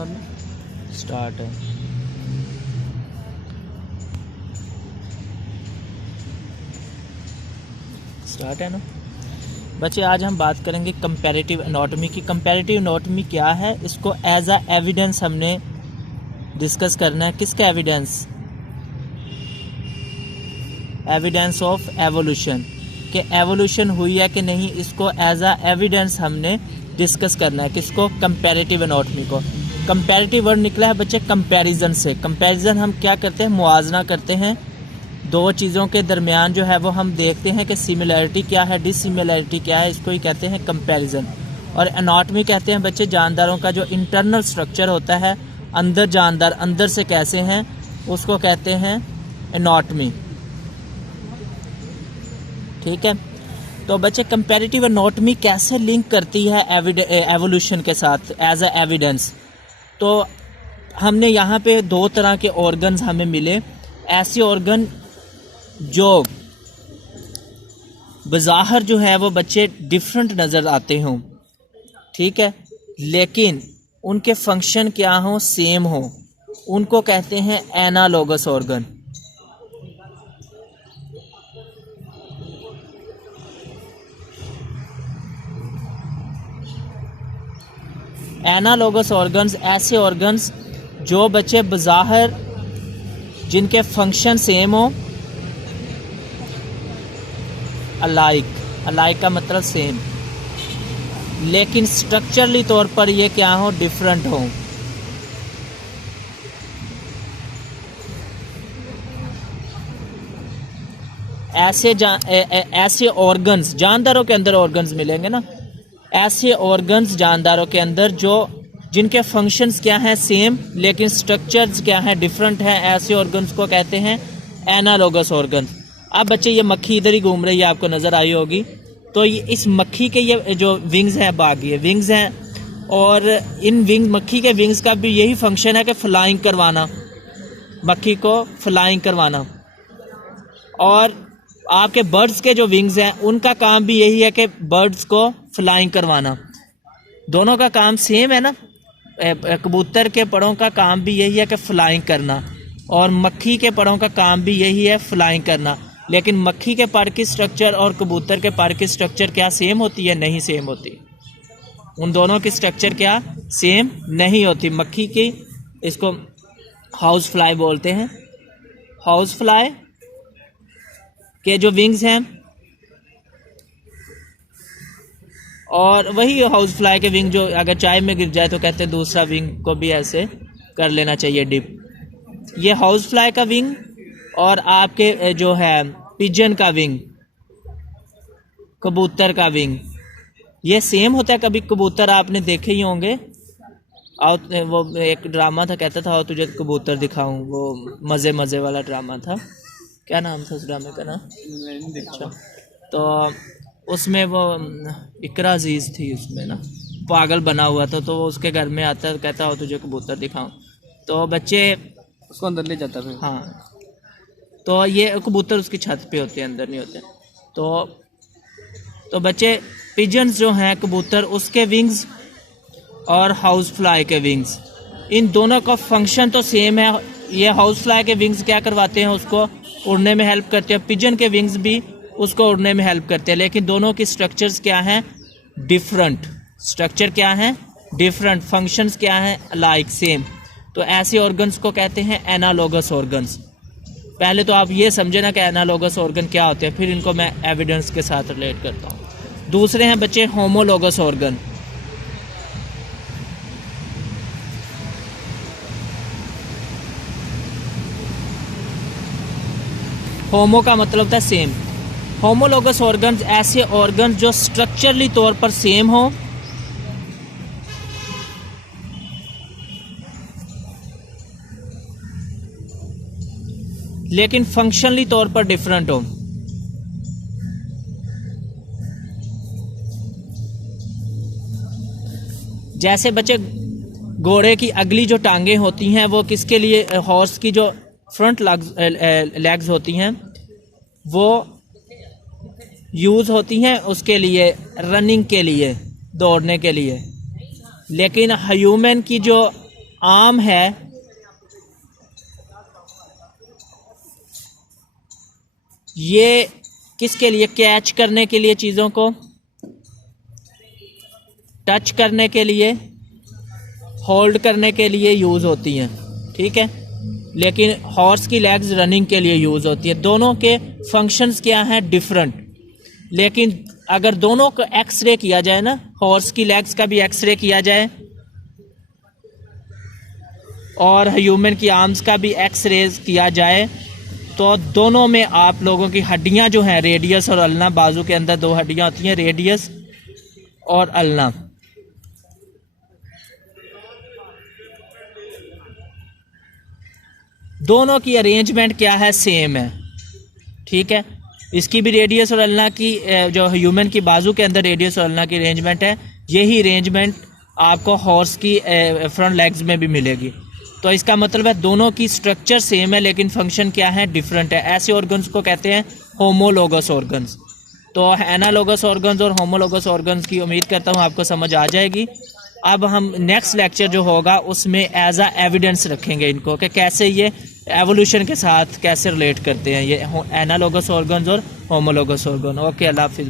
Start है। Start है ना बच्चे। आज हम बात करेंगे कंपैरेटिव एनाटॉमी की। कंपैरेटिव एनाटॉमी क्या है, इसको एज अ एविडेंस हमने डिस्कस करना है। किसका एविडेंस? एविडेंस ऑफ एवोल्यूशन, कि एवोल्यूशन हुई है कि नहीं, इसको एज अ एविडेंस हमने डिस्कस करना है। किसको? कंपैरेटिव एनाटॉमी को। कंपैरेटिव वर्ड निकला है बच्चे कंपैरिजन से। कंपैरिजन हम क्या करते हैं? मुआवजा करते हैं दो चीज़ों के दरमियान, जो है वो हम देखते हैं कि सिमिलैरिटी क्या है, डिससिमिलैरिटी क्या है, इसको ही कहते हैं कंपैरिजन। और एनाटॉमी कहते हैं बच्चे जानदारों का जो इंटरनल स्ट्रक्चर होता है, अंदर जानदार अंदर से कैसे हैं, उसको कहते हैं एनाटॉमी। ठीक है, तो बच्चे कंपैरेटिव एनाटॉमी कैसे लिंक करती है एवोल्यूशन के साथ एज अ एविडेंस। तो हमने यहाँ पे दो तरह के ऑर्गन्स हमें मिले। ऐसे ऑर्गन जो बज़ाहिर जो है वो बच्चे डिफरेंट नज़र आते हों, ठीक है, लेकिन उनके फंक्शन क्या हो, सेम हो, उनको कहते हैं एनालोगस ऑर्गन। एनालोगस ऑर्गन्स ऐसे ऑर्गन्स जो बच्चे बज़ाहिर जिनके फंक्शन सेम हो, अलाइक का मतलब सेम, लेकिन स्ट्रक्चरली तौर पर ये क्या हो, डिफरेंट हो। ऐसे ऑर्गन्स जानदारों के अंदर ऑर्गन्स मिलेंगे ना, ऐसे ऑर्गन्स जानदारों के अंदर जो जिनके फंक्शंस क्या हैं, सेम, लेकिन स्ट्रक्चर्स क्या हैं, डिफरेंट हैं, ऐसे ऑर्गन्स को कहते हैं एनालोगस ऑर्गन। अब बच्चे ये मक्खी इधर ही घूम रही है, आपको नज़र आई होगी। तो ये इस मक्खी के ये जो विंग्स हैं, बाग ये विंग्स हैं, और इन विंग मक्खी के विंग्स का भी यही फंक्शन है कि फ्लाइंग करवाना, मक्खी को फ्लाइंग करवाना। और आपके बर्ड्स के जो विंग्स हैं उनका काम भी यही है कि बर्ड्स को फ्लाइंग करवाना। दोनों का काम सेम है ना। कबूतर के परों का काम भी यही है कि फ्लाइंग करना, और मक्खी के परों का काम भी यही है फ्लाइंग करना। लेकिन मक्खी के पर की स्ट्रक्चर और कबूतर के पर की स्ट्रक्चर क्या सेम होती है? नहीं सेम होती। उन दोनों की स्ट्रक्चर क्या सेम नहीं होती। मक्खी की इसको हाउस फ्लाई बोलते हैं। हाउस फ्लाई के जो विंग्स हैं, और वही हाउस फ्लाई के विंग जो अगर चाय में गिर जाए तो कहते हैं दूसरा विंग को भी ऐसे कर लेना चाहिए डिप। ये हाउस फ्लाई का विंग और आपके जो है पिजन का विंग, कबूतर का विंग, ये सेम होता है। कभी कबूतर आपने देखे ही होंगे। आओ, वो एक ड्रामा था, कहता था आओ तुझे कबूतर दिखाऊं, वो मज़े मज़े वाला ड्रामा था। क्या नाम था उस ड्रामे का? ना अच्छा, तो उसमें वो इकरा अजीज़ थी, उसमें ना पागल बना हुआ था, तो वो उसके घर में आता, कहता हो तुझे कबूतर दिखाऊं, तो बच्चे उसको अंदर ले जाता फिर। हाँ, तो ये कबूतर उसकी छत पे होते हैं, अंदर नहीं होते। तो बच्चे पिजन्स जो हैं कबूतर, उसके विंग्स और हाउस फ्लाई के विंग्स, इन दोनों का फंक्शन तो सेम है। ये हाउस फ्लाई के विंग्स क्या करवाते हैं, उसको उड़ने में हेल्प करते हैं। पिजन के विंग्स भी उसको उड़ने में हेल्प करते हैं, लेकिन दोनों की स्ट्रक्चर्स क्या हैं, डिफरेंट। स्ट्रक्चर क्या है, डिफरेंट। फंक्शंस क्या हैं, लाइक सेम। तो ऐसे ऑर्गन्स को कहते हैं एनालोगस ऑर्गन्स। पहले तो आप ये समझे ना कि एनालोगस ऑर्गन क्या होते हैं, फिर इनको मैं एविडेंस के साथ रिलेट करता हूँ। दूसरे हैं बच्चे होमोलोगस ऑर्गन। होमो का मतलब होता है सेम। होमोलोगस ऑर्गन्स ऐसे ऑर्गन्स जो स्ट्रक्चरली तौर पर सेम हो, लेकिन फंक्शनली तौर पर डिफरेंट हो। जैसे बच्चे घोड़े की अगली जो टांगें होती हैं वो किसके लिए, हॉर्स की जो फ्रंट लेग्स होती हैं वो यूज़ होती हैं उसके लिए, रनिंग के लिए, दौड़ने के लिए। लेकिन ह्यूमन की जो आर्म है ये किसके लिए, कैच करने के लिए, चीज़ों को टच करने के लिए, होल्ड करने के लिए यूज़ होती हैं, ठीक है। लेकिन हॉर्स की लेग्स रनिंग के लिए यूज़ होती है। दोनों के फंक्शंस क्या हैं, डिफरेंट। लेकिन अगर दोनों को एक्सरे किया जाए ना, हॉर्स की लेग्स का भी एक्सरे किया जाए और ह्यूमन की आर्म्स का भी एक्सरे किया जाए, तो दोनों में आप लोगों की हड्डियां जो हैं, रेडियस और अल्ना, बाजू के अंदर दो हड्डियां होती हैं, रेडियस और अल्ना, दोनों की अरेंजमेंट क्या है, सेम है, ठीक है। इसकी भी रेडियस और अल्ना की, जो ह्यूमन की बाजू के अंदर रेडियस और अल्ना की अरेंजमेंट है, यही अरेंजमेंट आपको हॉर्स की फ्रंट लेग्स में भी मिलेगी। तो इसका मतलब है दोनों की स्ट्रक्चर सेम है लेकिन फंक्शन क्या है, डिफरेंट है। ऐसे ऑर्गन्स को कहते हैं होमोलोगस ऑर्गन्स। तो एनालोगस ऑर्गन्स और होमोलोगस ऑर्गन्स की उम्मीद करता हूँ आपको समझ आ जाएगी। अब हम नेक्स्ट लेक्चर जो होगा उसमें एज अ एविडेंस रखेंगे इनको कि कैसे ये एवोल्यूशन के साथ कैसे रिलेट करते हैं ये एनालोगस ऑर्गन्स और होमोलोगस ऑर्गन। ओके, अल्लाह हाफिज़।